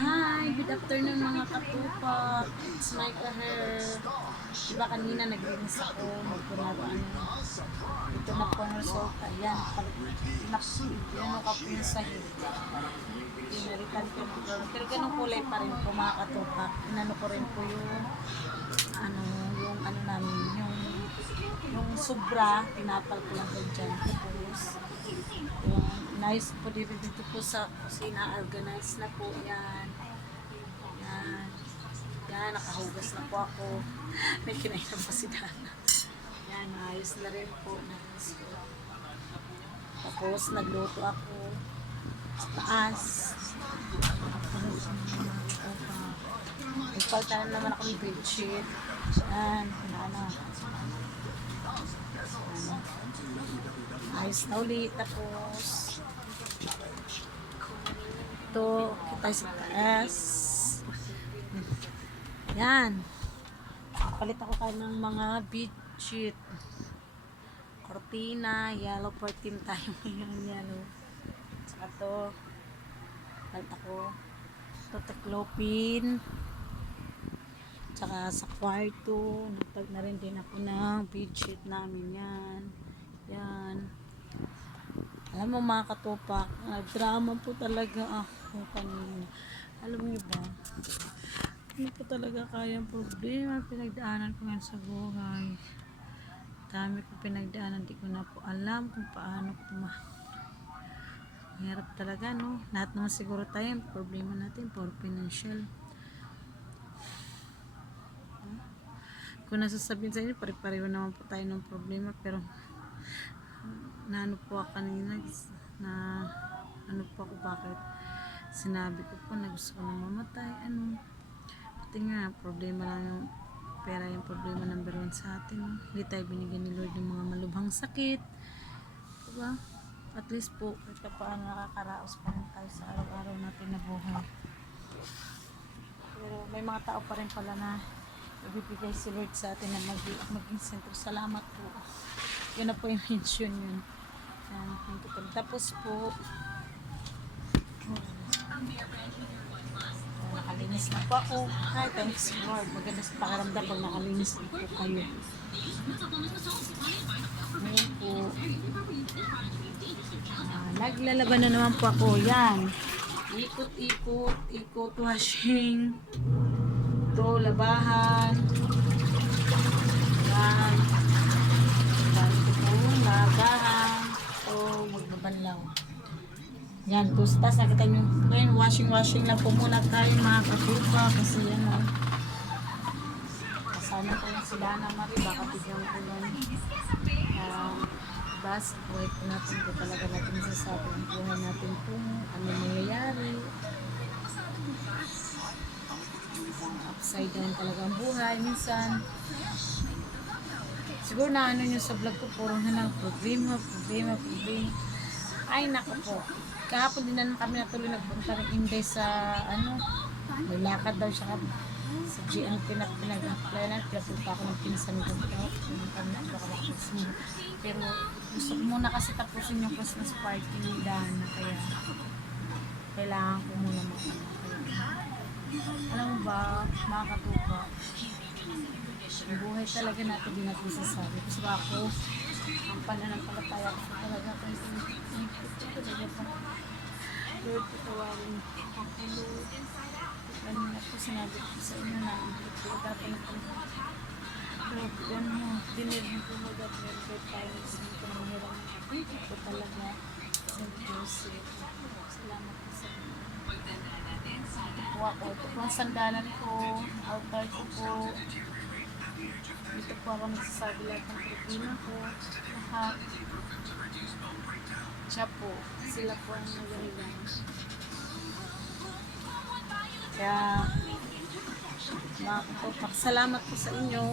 Hi, good afternoon mga katupa. It's Micah here. Diba kanina naglinis ako, magpunaro ito na po ang resulta. Yan, ano ka po yung sahig. Pinalitan ko ng brown. Pero ganun kulay pa rin po mga katupa. Inano ko rin po yung namin, yung sobra, tinapal ko lang po dyan. Tapos, nice po dito po sa kusina, organized na po yan. Yan, nakahugas na po ako. May kinainan pa si Dana. Yan, ayos na rin po. Tapos, nagluto ako sa taas. Nagpalta na naman ako ng bedsheet. Yan, ayos na ulit. Tapos, ito, kita sa taas. Yan. Palit ako kayo ng mga bedsheet. Cortina, yellow 14 tayo ngayon, yellow. Saka ito, palit ako. Ito, teklopin. Saka sa kwarto, nagtag na rin din ako ng bedsheet namin yan. Yan. Alam mo mga katupak, drama po talaga ako kanina. Alam mo ba? Hindi po talaga kayang problema pinagdaanan ko ngayon sa buhay. Dami ko pinagdaanan, di ko na po alam kung paano ko mahirap talaga, no? Lahat naman siguro tayo, problema natin for financial. Kung nasasabihin sa inyo, pare-pareho naman po tayo ng problema, pero naano po ako kanina na ano po ako, bakit sinabi ko po na gusto ko na mamatay, pati nga problema lang yung pera, yung problema number 1 sa atin, hindi tayo binigyan ni Lord ng mga malubhang sakit, diba? At least po kahit paano nakakaraos pa rin tayo sa araw-araw natin na buhay. Pero may mga tao pa rin pala na ibibigay si Lord sa atin na maging sentro. Salamat po. Yun na po yung mention yun. Tapos po, nakalinis na po ako. Hi, thanks Lord. Maganda sa pakiramdam pag nakalinis na po kayo. Ngayon po, naglalaban na naman po ako. Yan. Ikot, washing. Ito, labahan. Yan. Labahan. Ito, magbabanlaw. Yan, tustas. Nakita nyo. Ngayon, washing lang po muna tayo mga katupa. Kasi yan o. Kasama ko yung sila na Marie. Baka bigyan ko yan. Bas, buhay po natin po talaga natin masasabi. Ang buhay natin po. Ano nangyayari. Upside down talaga ang buhay. Minsan, siguro na ano nyo sa vlog ko, puro na lang problema. Ay, naku po. Kahapon din naman kami natuloy nagpunta rin Inday sa, may lakad daw siya sa GN pinag-apply na. Pinapunta ako ng pinsan ko. Pero gusto ko muna kasi tapusin yung Christmas party ni Dana. Kaya kailangan ko muna alam mo ba, mga katupa, ang buhay talaga natin din natin sasabi. Kasi ako, ang pananampalataya ko talaga kung Lord, patawarin ako, Lord. Kanina po sinabi ko sa inyo na pagkatapan ko. Lord, yan mo, dinirhin ko mag-at-member tayo sa mga panahirang ko talaga. St. Joseph. Salamat po sa inyo. Ito po ako. Ito po ang sandalan ko. Altar ko po. Dito po ako nagsasabi lahat ng Pilipino ko. Lahat. Siya po. Sila po ang nagalilang. Kaya, mga katupak, salamat po sa inyo.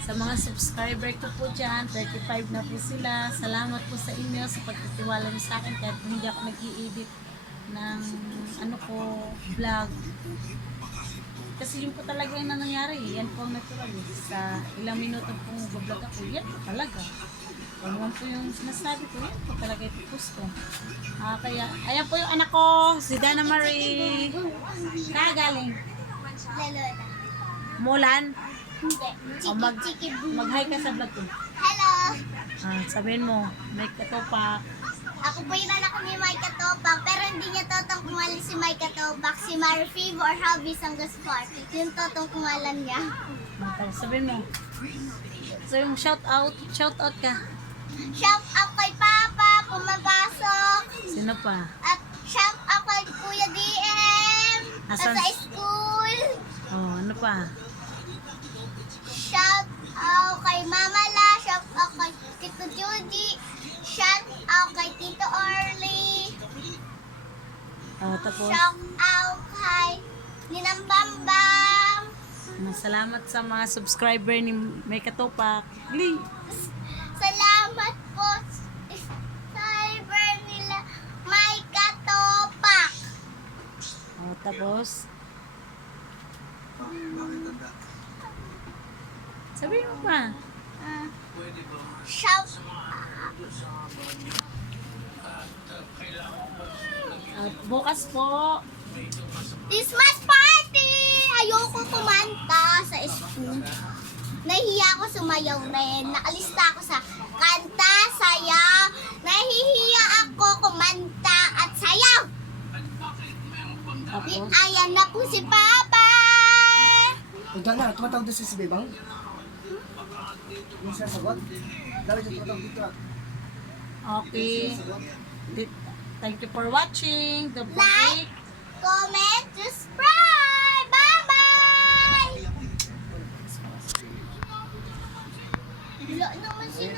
Sa mga subscriber ko po dyan, 35 na po sila. Salamat po sa inyo sa pagtitiwala niyo sa akin kahit hindi ako nag-i-edit ng vlog. Kasi yun po talaga yung nangyari. Yan po ang natural. Sa ilang minuto pong vlog ako, yan po talaga. Kung naman po yung sinasabi ko, yan po talaga ipupus ko. Kaya, ayan po yung anak ko, si Dana Marie. ka galing? Lalola. Mulan? Hindi. O Chiki boo. mag-hi ka sa vlog ko. Hello. Sabihin mo, may katopak. Ako po yung anak ni Mike Topak, pero hindi niya totong kungalan si Mike Topak. Si Marifivo or Hobby Sangaspar. Yung totong kungalan niya. Sabihin mo. So yung shout out ka. Shout out kay Papa, pumapasok. Sino pa? At shout out kay Kuya DM. Asan? Sa school. Oh, ano pa? Shout out kay Mama La. Shout out kay Tito Judy. Shout out kay Tito Orly. Oh, tapos Shout out kay Ninang Bambam. salamat sa mga subscriber ni May Katopak. Glee. Salamat po subscriber nila May Katopak. Oh, tapos sabihin mo pa. Shout Bukas po. Christmas party! Ayoko kumanta sa school. Nahihiya ako sumayaw rin. Nakalista ako sa kanta, sayaw. Nahihiya ako kumanta at sayaw. Tapos Ayan na po si Papa. Udah na, tumatawag doon si Bebang. Yung sasagot. Dali dyan tumatawag dito. okay. Thank you for watching. Don't Like, forget. comment, subscribe. Bye-bye! Wala naman sila.